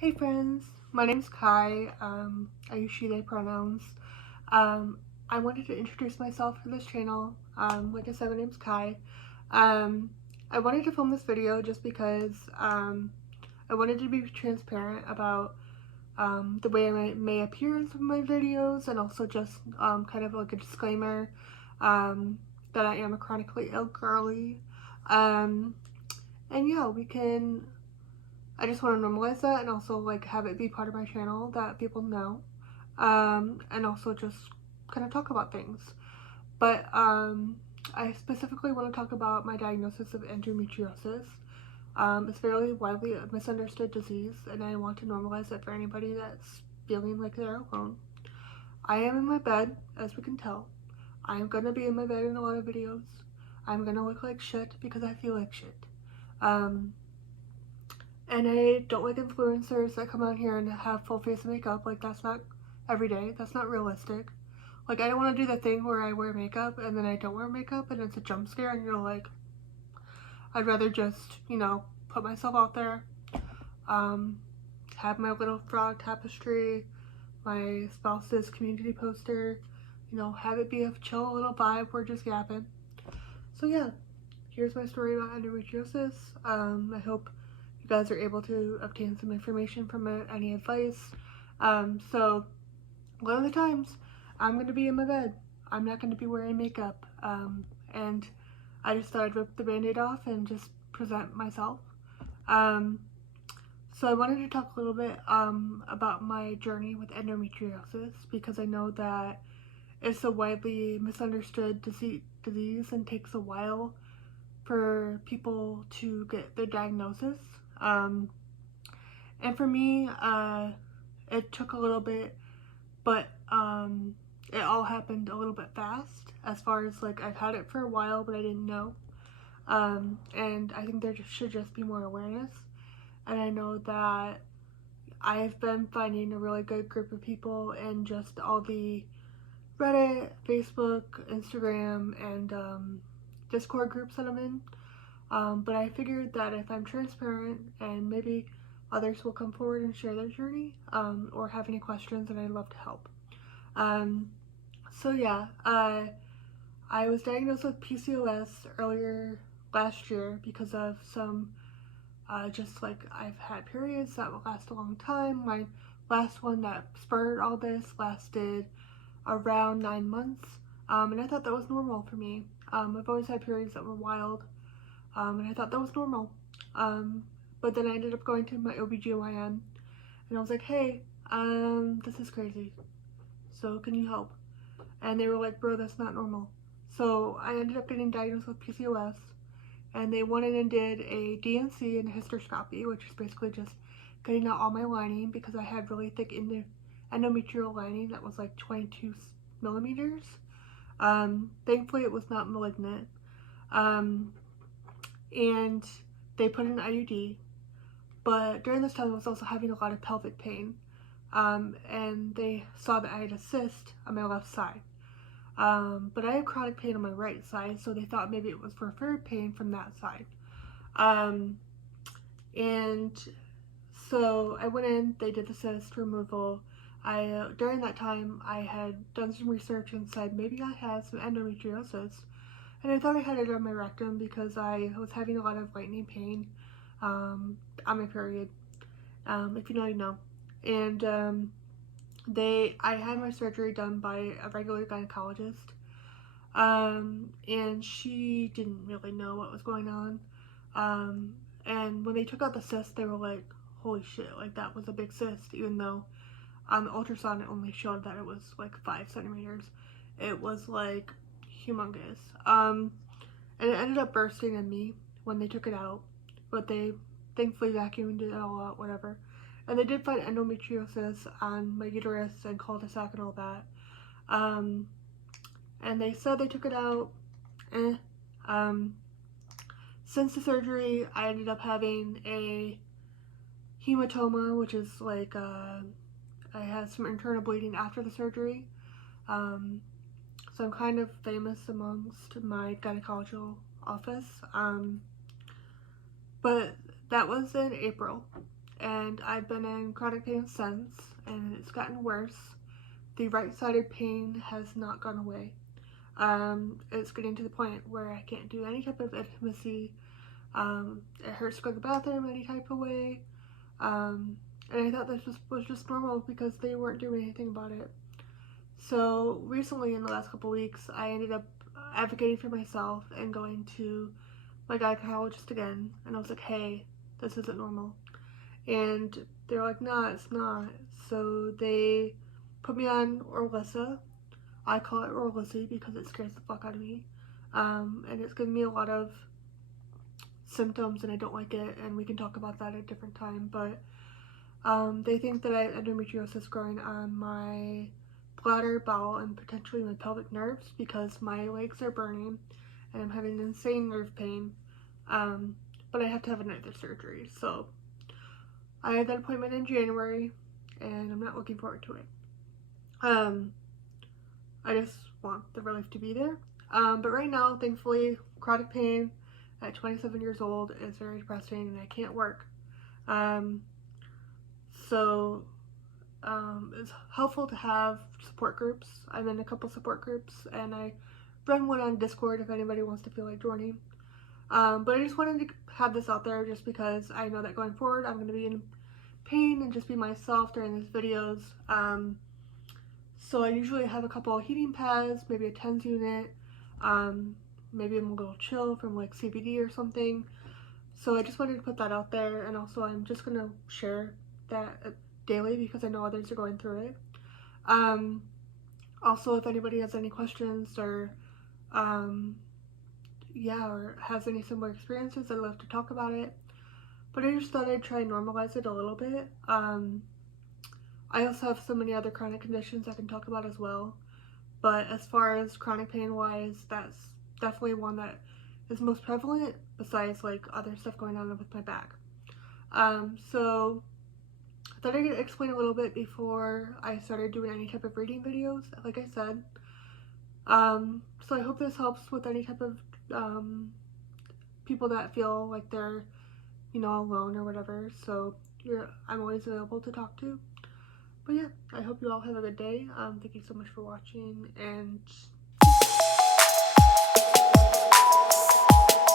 Hey friends, my name's Kai. I use she, they pronouns. Um, I wanted to introduce myself for this channel. Like I said, my name's Kai. Um, I wanted to film this video just because I wanted to be transparent about the way I may appear in some of my videos, and also just kind of like a disclaimer that I am a chronically ill girly. Um, and yeah, I just want to normalize that and also like have it be part of my channel that people know, and also just kind of talk about things. But I specifically want to talk about my diagnosis of endometriosis. It's fairly widely a misunderstood disease, and I want to normalize it for anybody that's feeling like they're alone. I am in my bed, as we can tell. I'm gonna be in my bed in a lot of videos. I'm gonna look like shit because I feel like shit. Um, And I don't like influencers that come out here and have full face makeup. Like, that's not every day. That's not realistic. Like, I don't want to do the thing where I wear makeup and then I don't wear makeup and it's a jump scare and you're like, I'd rather just, put myself out there, um, have my little frog tapestry, my spouse's community poster, have it be a chill little vibe. We're just yapping. So, yeah, here's my story about endometriosis. I hope you guys are able to obtain some information from it, any advice. So, a lot of the times, I'm going to be in my bed. I'm not going to be wearing makeup. And I just thought I'd rip the band aid off and just present myself. Um, so, I wanted to talk a little bit about my journey with endometriosis because I know that it's a widely misunderstood disease and takes a while for people to get their diagnosis. Um, and for me, it took a little bit, but it all happened a little bit fast. As far as like I've had it for a while, but I didn't know. And I think there should just be more awareness. And I know that I have been finding a really good group of people in just all the Reddit, Facebook, Instagram, and Discord groups that I'm in. But I figured that if I'm transparent and maybe others will come forward and share their journey or have any questions, and I'd love to help. Um, so, yeah, I was diagnosed with PCOS earlier last year because of some just like I've had periods that will last a long time. My last one that spurred all this lasted around 9 months, and I thought that was normal for me. I've always had periods that were wild, and I thought that was normal. Um, but then I ended up going to my OBGYN, and I was like, hey, this is crazy. So can you help? And they were like, bro, that's not normal. So I ended up getting diagnosed with PCOS, and they went in and did a DNC and a hysteroscopy, which is basically just getting out all my lining because I had really thick endometrial lining that was like 22 millimeters. Thankfully, it was not malignant. Um, and they put in an IUD. But during this time, I was also having a lot of pelvic pain. And they saw that I had a cyst on my left side. But I have chronic pain on my right side, so they thought maybe it was referred pain from that side. Um, and so I went in, they did the cyst removal. During that time, I had done some research and said maybe I had some endometriosis. And I thought I had it on my rectum because I was having a lot of lightning pain um, on my period. If you know, you know. And I had my surgery done by a regular gynecologist, and she didn't really know what was going on. And when they took out the cyst, they were like, "Holy shit! Like that was a big cyst," even though on the ultrasound it only showed that it was like 5 centimeters. It was like humongous. And it ended up bursting in me when they took it out, but they thankfully vacuumed it all out, whatever. And they did find endometriosis on my uterus and cul-de-sac and all that. Um, and they said they took it out. Eh. Um, since the surgery, I ended up having a hematoma, which is like I had some internal bleeding after the surgery. Um, so I'm kind of famous amongst my gynecological office. But that was in April. and I've been in chronic pain since, and it's gotten worse. The right-sided pain has not gone away. It's getting to the point where I can't do any type of intimacy. It hurts to go to the bathroom any type of way. And I thought this was just normal because they weren't doing anything about it. So recently, in the last couple weeks, I ended up advocating for myself and going to my gynecologist again. And I was like, hey, this isn't normal. And they're like, nah, it's not. So they put me on Orlissa. I call it Orlissi because it scares the fuck out of me. And it's given me a lot of symptoms and I don't like it. And we can talk about that at a different time. But they think that I have endometriosis growing on my bladder, bowel, and potentially my pelvic nerves because my legs are burning and I'm having insane nerve pain. But I have to have another surgery. So I had that appointment in January and I'm not looking forward to it. I just want the relief to be there. But right now, thankfully, chronic pain at 27 years old is very depressing and I can't work. So it's helpful to have support groups. I'm in a couple support groups and I run one on Discord if anybody wants to feel like joining. But I just wanted to have this out there just because I know that going forward I'm going to be in pain and just be myself during these videos. So I usually have a couple of heating pads, maybe a TENS unit, maybe I'm a little chill from like CBD or something. So I just wanted to put that out there, and also I'm just going to share that daily because I know others are going through it. Also, if anybody has any questions or or has any similar experiences, I'd love to talk about it. But I just thought I'd try and normalize it a little bit. I also have so many other chronic conditions I can talk about as well. But as far as chronic pain wise, that's definitely one that is most prevalent besides like other stuff going on with my back. So I thought I could explain a little bit before I started doing any type of reading videos, like I said. So I hope this helps with any type of people that feel like they're, alone or whatever. So I'm always available to talk to. But yeah, I hope you all have a good day. Thank you so much for watching, and